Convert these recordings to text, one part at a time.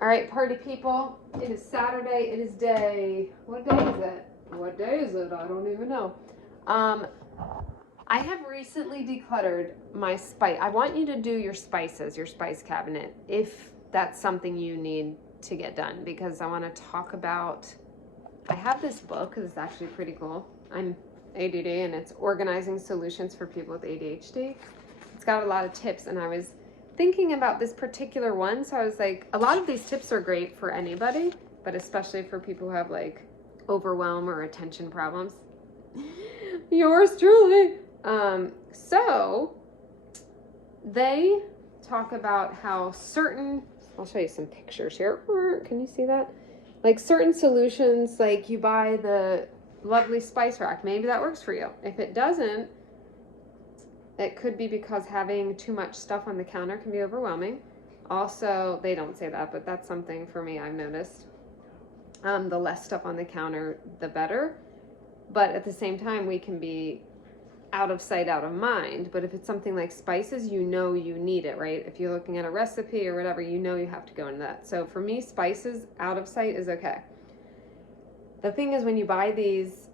All right, party people. It is Saturday. It is day. What day is it? What day is it? I don't even know. I have recently decluttered my spice. I want you to do your spices, your spice cabinet, if that's something you need to get done, because I want to talk about. I have this book because it's actually pretty cool. I'm ADD and it's organizing solutions for people with ADHD. It's got a lot of tips, and I was thinking about this particular one, so I was like, a lot of these tips are great for anybody, but especially for people who have like overwhelm or attention problems. Yours truly. So they talk about how certain, I'll show you some pictures here. Can you see that? Like certain solutions, like you buy the lovely spice rack, maybe that works for you. If it doesn't, it could be because having too much stuff on the counter can be overwhelming. Also, they don't say that, but that's something for me I've noticed. The less stuff on the counter, the better. But at the same time, we can be out of sight, out of mind. But if it's something like spices, you know you need it, right? If you're looking at a recipe or whatever, you know you have to go into that. So for me, spices out of sight is okay. The thing is, when you buy these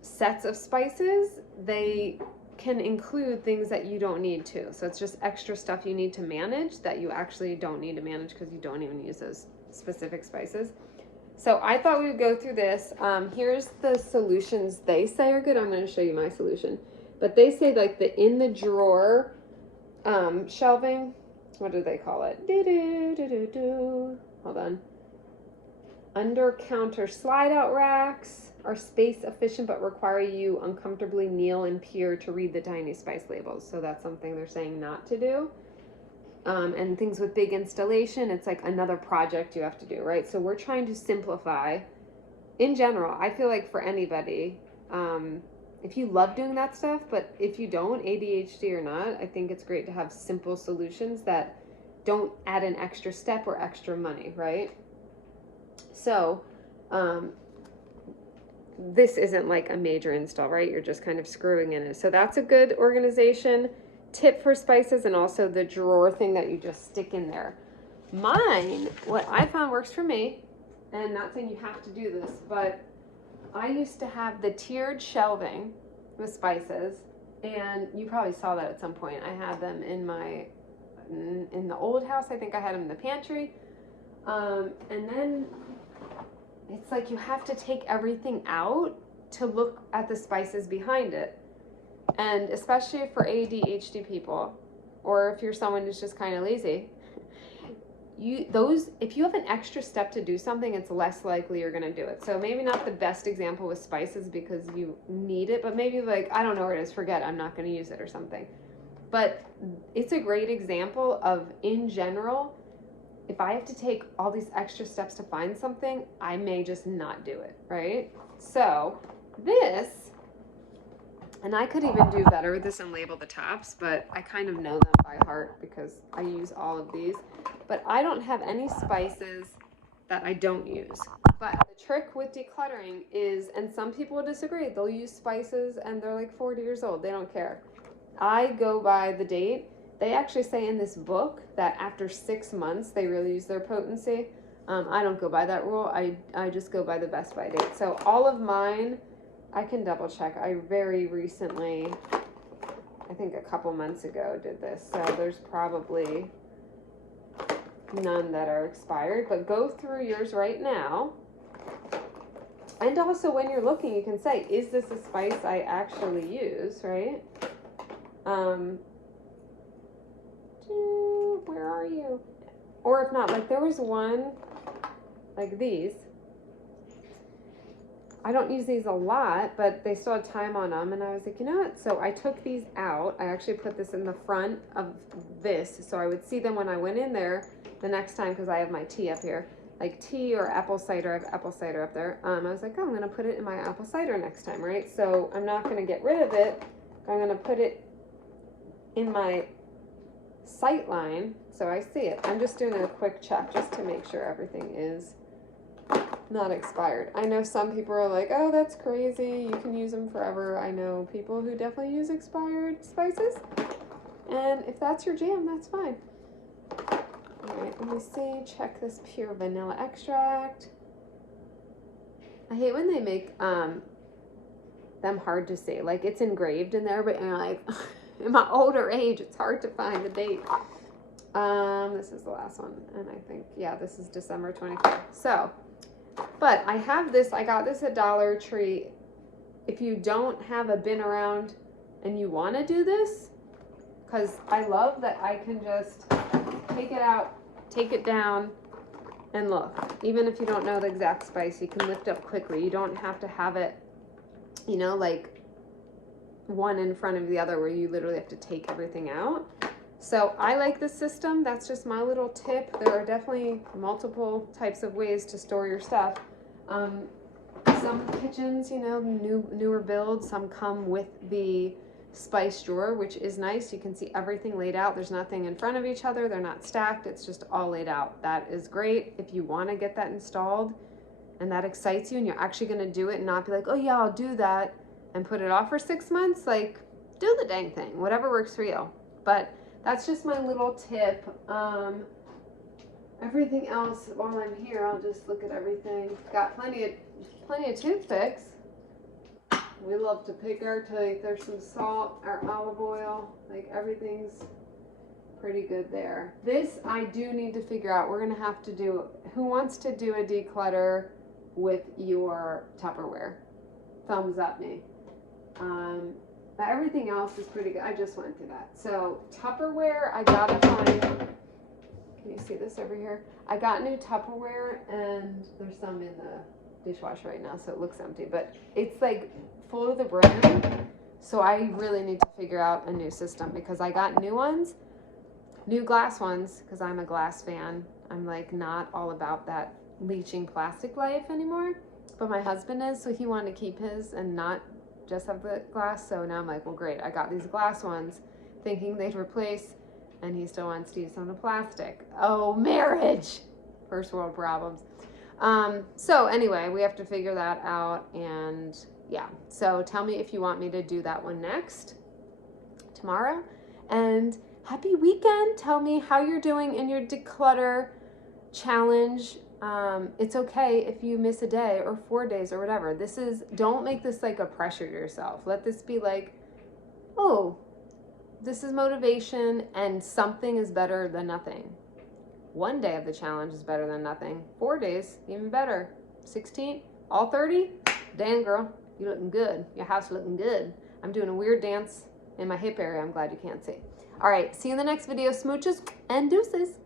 sets of spices, they can include things that you don't need to. So it's just extra stuff you need to manage that you actually don't need to manage because you don't even use those specific spices. So I thought we would go through this. Here's the solutions they say are good. I'm going to show you my solution. But they say like the in the drawer shelving. What do they call it? Hold on. Under counter slide out racks are space efficient but require you uncomfortably kneel and peer to read the tiny spice labels. So that's something they're saying not to do. And things with big installation, it's like another project you have to do, right? So we're trying to simplify. In general, I feel like for anybody, if you love doing that stuff, but if you don't, ADHD or not, I think it's great to have simple solutions that don't add an extra step or extra money, right? So this isn't like a major install, right? You're just kind of screwing in it. So that's a good organization tip for spices, and also the drawer thing that you just stick in there. Mine, what I found works for me, and not saying you have to do this, but I used to have the tiered shelving with spices, and you probably saw that at some point. I had them in the old house. I think I had them in the pantry. And then it's like you have to take everything out to look at the spices behind it. And especially for ADHD people, or if you're someone who's just kind of lazy, if you have an extra step to do something, it's less likely you're going to do it. So maybe not the best example with spices because you need it, but maybe like, I don't know where it is, forget, I'm not going to use it or something. But it's a great example of, in general, if I have to take all these extra steps to find something, I may just not do it, right? So this, and I could even do better with this and label the tops, but I kind of know them by heart because I use all of these. But I don't have any spices that I don't use. But the trick with decluttering is, and some people will disagree, they'll use spices and they're like 40 years old, they don't care. I go by the date. They actually say in this book that after 6 months, they really use their potency. I don't go by that rule. I just go by the best by date. So all of mine, I can double check. I very recently, I think a couple months ago, did this. So there's probably none that are expired, but go through yours right now. And also when you're looking, you can say, is this a spice I actually use, right? Where are you? Or if not, like there was one, like these. I don't use these a lot, but they still had time on them, and I was like, you know what? So I took these out. I actually put this in the front of this, so I would see them when I went in there the next time, because I have my tea up here. Like tea or apple cider. I have apple cider up there. I was like, oh, I'm going to put it in my apple cider next time, right? So I'm not going to get rid of it. I'm going to put it in my sight line so I see it. I'm just doing a quick check just to make sure everything is not expired. I know some people are like, oh, that's crazy, you can use them forever. I know people who definitely use expired spices, and if that's your jam, that's fine. All right, let me see, check this pure vanilla extract. I hate when they make them hard to see. Like it's engraved in there, but you're like, in my older age, it's hard to find the date. This is the last one, and I think, yeah, this is December 24th. So, but I have this, I got this at Dollar Tree. If you don't have a bin around and you want to do this, because I love that I can just take it out, take it down, and look, even if you don't know the exact spice, you can lift up quickly. You don't have to have it, you know, like one in front of the other where you literally have to take everything out. So I like this system. That's just my little tip. There are definitely multiple types of ways to store your stuff. Some kitchens, you know, newer builds, some come with the spice drawer, which is nice. You can see everything laid out. There's nothing in front of each other. They're not stacked. It's just all laid out. That is great if you want to get that installed and that excites you and you're actually going to do it and not be like, oh yeah, I'll do that and put it off for 6 months. Like, do the dang thing, whatever works for you. But that's just my little tip. Everything else, while I'm here, I'll just look at everything. Got plenty of toothpicks. We love to pick our teeth. There's some salt, our olive oil, like everything's pretty good there. This I do need to figure out. We're gonna have to do, who wants to do a declutter with your Tupperware? Thumbs up me. But everything else is pretty good. I just went through that. So Tupperware, I gotta find, can you see this over here? I got new Tupperware and there's some in the dishwasher right now, so it looks empty, but it's like full to the brim. So I really need to figure out a new system because I got new ones, new glass ones, because I'm a glass fan. I'm like not all about that leaching plastic life anymore, but my husband is, so he wanted to keep his and not just have the glass. So now I'm like, well, great, I got these glass ones thinking they'd replace, and he still wants to use some of the plastic. Oh, marriage, first world problems. So anyway, we have to figure that out, and yeah, so tell me if you want me to do that one next tomorrow, and happy weekend. Tell me how you're doing in your declutter challenge. It's okay if you miss a day or 4 days or whatever. Don't make this like a pressure to yourself. Let this be like, oh, this is motivation, and something is better than nothing. 1 day of the challenge is better than nothing. 4 days, even better. 16, all 30, damn girl, you looking good. Your house looking good. I'm doing a weird dance in my hip area. I'm glad you can't see. All right, see you in the next video. Smooches and deuces.